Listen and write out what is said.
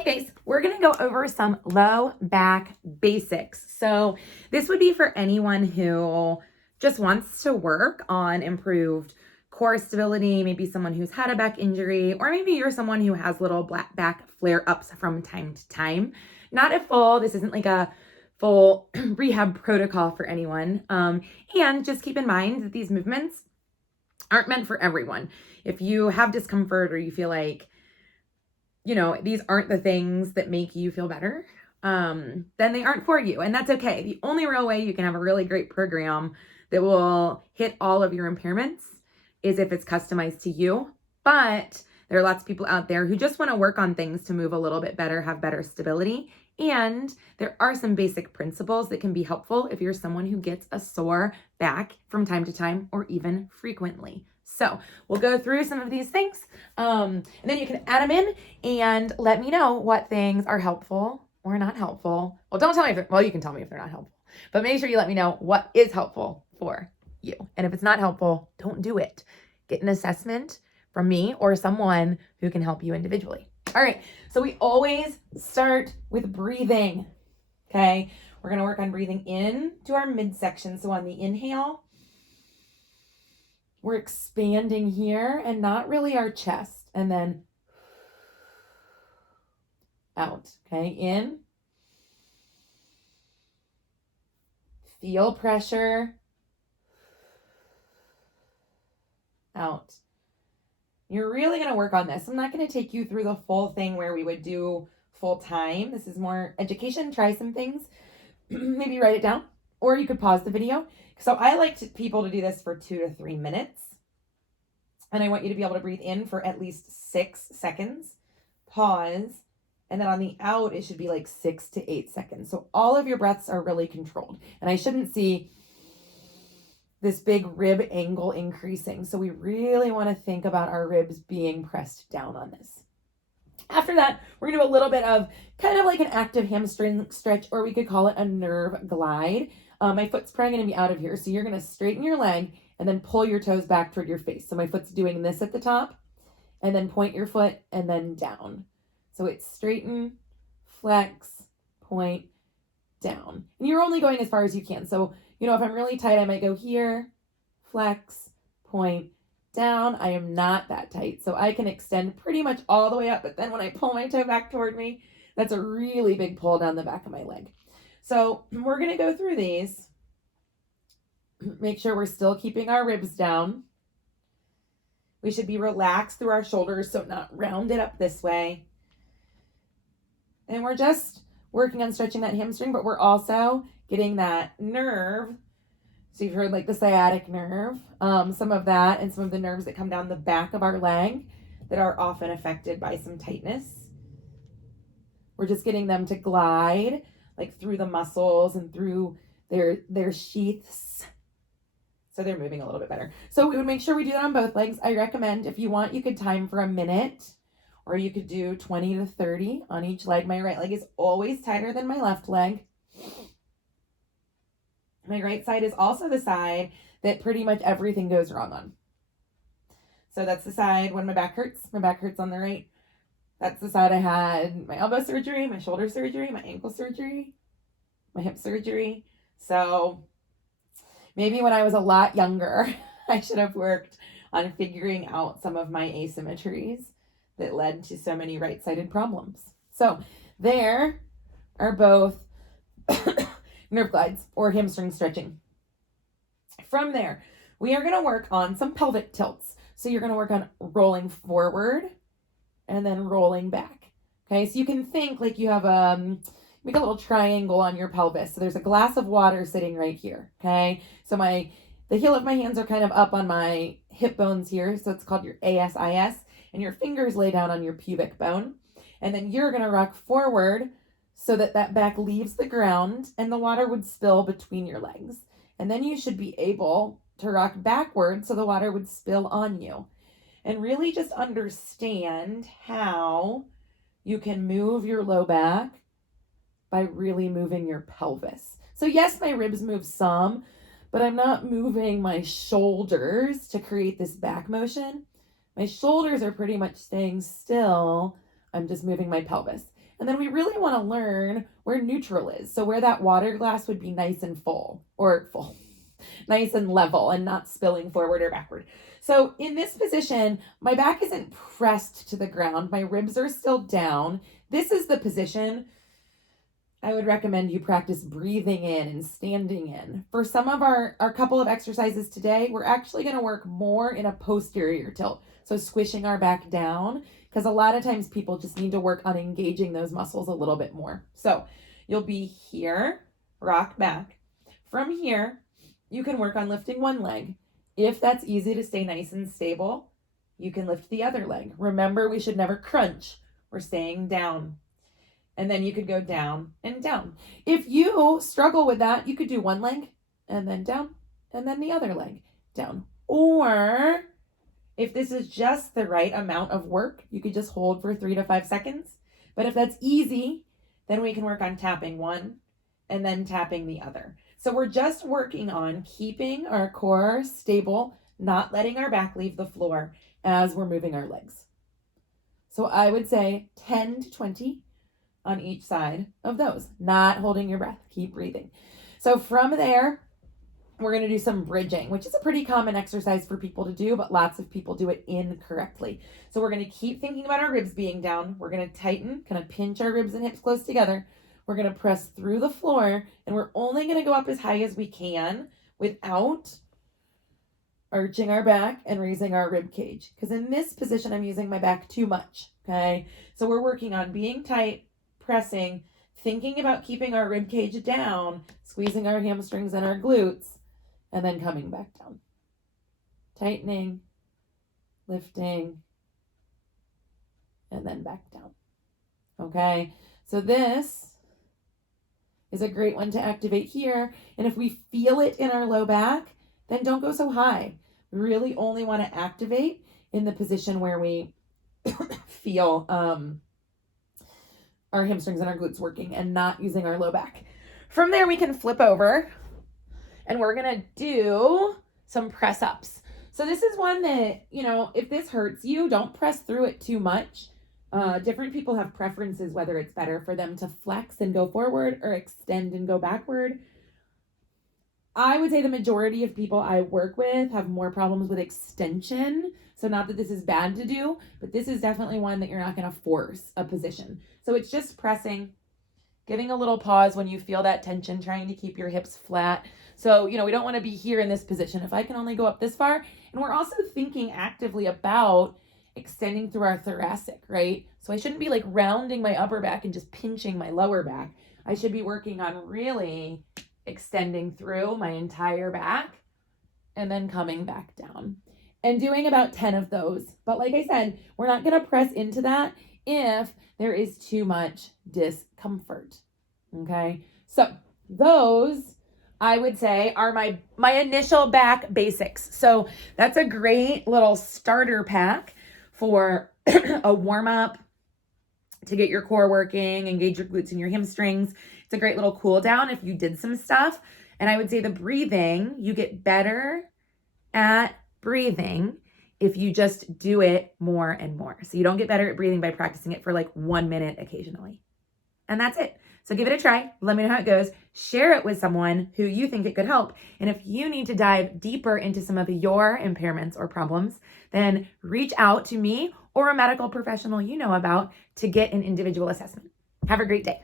Hey guys, we're going to go over some low back basics. So this would be for anyone who just wants to work on improved core stability, maybe someone who's had a back injury, or maybe you're someone who has little back flare-ups from time to time. Not a full, this isn't like a full rehab protocol for anyone. And just keep in mind that these movements aren't meant for everyone. If you have discomfort or you feel like these aren't the things that make you feel better, then they aren't for you. And that's okay. The only real way you can have a really great program that will hit all of your impairments is if it's customized to you. But there are lots of people out there who just want to work on things to move a little bit better, have better stability. And there are some basic principles that can be helpful if you're someone who gets a sore back from time to time or even frequently. So we'll go through some of these things, and then you can add them in and let me know what things are helpful or not helpful. Well, don't tell me you can tell me if they're not helpful, but make sure you let me know what is helpful for you. And if it's not helpful, don't do it. Get an assessment from me or someone who can help you individually. All right, so we always start with breathing, okay? We're gonna work on breathing in to our midsection. So on the inhale, we're expanding here and not really our chest. And then out, okay? In. Feel pressure. Out. You're really going to work on this. I'm not going to take you through the full thing where we would do full time. This is more education. Try some things. Maybe write it down. Or you could pause the video. So I like people to do this for 2 to 3 minutes. And I want you to be able to breathe in for at least 6 seconds. Pause. And then on the out, it should be like 6 to 8 seconds. So all of your breaths are really controlled. And I shouldn't see this big rib angle increasing. So we really want to think about our ribs being pressed down on this. After that, we're going to do a little bit of kind of like an active hamstring stretch, or we could call it a nerve glide. My foot's probably going to be out of here. So you're going to straighten your leg and then pull your toes back toward your face. So my foot's doing this at the top, and then point your foot and then down. So it's straighten, flex, point, down. And you're only going as far as you can. So, if I'm really tight, I might go here, flex, point, down. I am not that tight. So I can extend pretty much all the way up. But then when I pull my toe back toward me, that's a really big pull down the back of my leg. So we're going to go through these. Make sure we're still keeping our ribs down. We should be relaxed through our shoulders, so not rounded up this way. And we're just working on stretching that hamstring, but we're also getting that nerve. So you've heard like the sciatic nerve, some of that, and some of the nerves that come down the back of our leg that are often affected by some tightness. We're just getting them to glide like through the muscles and through their sheaths. So they're moving a little bit better. So we would make sure we do that on both legs. I recommend, if you want, you could time for a minute, or you could do 20 to 30 on each leg. My right leg is always tighter than my left leg. My right side is also the side that pretty much everything goes wrong on. So that's the side when my back hurts. My back hurts on the right. That's the side I had my elbow surgery, my shoulder surgery, my ankle surgery, my hip surgery. So maybe when I was a lot younger, I should have worked on figuring out some of my asymmetries that led to so many right-sided problems. So there are both nerve glides or hamstring stretching. From there, we are going to work on some pelvic tilts. So you're going to work on rolling forward and then rolling back. Okay, so you can think like you have make a little triangle on your pelvis. So there's a glass of water sitting right here. Okay, so the heel of my hands are kind of up on my hip bones here. So it's called your ASIS. And your fingers lay down on your pubic bone. And then you're going to rock forward so that back leaves the ground and the water would spill between your legs. And then you should be able to rock backward so the water would spill on you. And really just understand how you can move your low back by really moving your pelvis. So yes, my ribs move some, but I'm not moving my shoulders to create this back motion. My shoulders are pretty much staying still I'm just moving my pelvis. And then we really want to learn where neutral is. So where that water glass would be nice and full, nice and level and not spilling forward or backward. So in this position, my back isn't pressed to the ground. My ribs are still down. This is the position I would recommend you practice breathing in and standing in. For some of our couple of exercises today, we're actually going to work more in a posterior tilt. So squishing our back down, because a lot of times people just need to work on engaging those muscles a little bit more. So you'll be here, rock back. From here, you can work on lifting one leg. If that's easy to stay nice and stable, you can lift the other leg. Remember, we should never crunch. We're staying down. And then you could go down and down. If you struggle with that, you could do one leg and then down and then the other leg down. Or if this is just the right amount of work, you could just hold for 3 to 5 seconds. But if that's easy, then we can work on tapping one and then tapping the other. So we're just working on keeping our core stable, not letting our back leave the floor as we're moving our legs. So I would say 10 to 20 on each side of those, not holding your breath. Keep breathing. So from there, we're going to do some bridging, which is a pretty common exercise for people to do, but lots of people do it incorrectly. So we're going to keep thinking about our ribs being down. We're going to tighten, kind of pinch our ribs and hips close together. We're going to press through the floor, and we're only going to go up as high as we can without arching our back and raising our rib cage. Because in this position, I'm using my back too much, okay? So we're working on being tight, pressing, thinking about keeping our rib cage down, squeezing our hamstrings and our glutes, and then coming back down. Tightening, lifting, and then back down. Okay, so this is a great one to activate here. And if we feel it in our low back, then don't go so high. We really only want to activate in the position where we feel our hamstrings and our glutes working and not using our low back. From there, we can flip over and we're going to do some press ups. So this is one that, if this hurts you, don't press through it too much. Different people have preferences, whether it's better for them to flex and go forward or extend and go backward. I would say the majority of people I work with have more problems with extension. So not that this is bad to do, but this is definitely one that you're not going to force a position. So it's just pressing, giving a little pause when you feel that tension, trying to keep your hips flat. So, we don't want to be here in this position. If I can only go up this far, and we're also thinking actively about extending through our thoracic, right? So I shouldn't be like rounding my upper back and just pinching my lower back. I should be working on really extending through my entire back and then coming back down and doing about 10 of those. But like I said, we're not going to press into that if there is too much discomfort. Okay. So those, I would say, are my initial back basics. So that's a great little starter pack for a warm up to get your core working, engage your glutes and your hamstrings. It's a great little cool down if you did some stuff. And I would say the breathing, you get better at breathing if you just do it more and more. So you don't get better at breathing by practicing it for like 1 minute occasionally. And that's it. So give it a try. Let me know how it goes. Share it with someone who you think it could help. And if you need to dive deeper into some of your impairments or problems, then reach out to me or a medical professional you know about to get an individual assessment. Have a great day.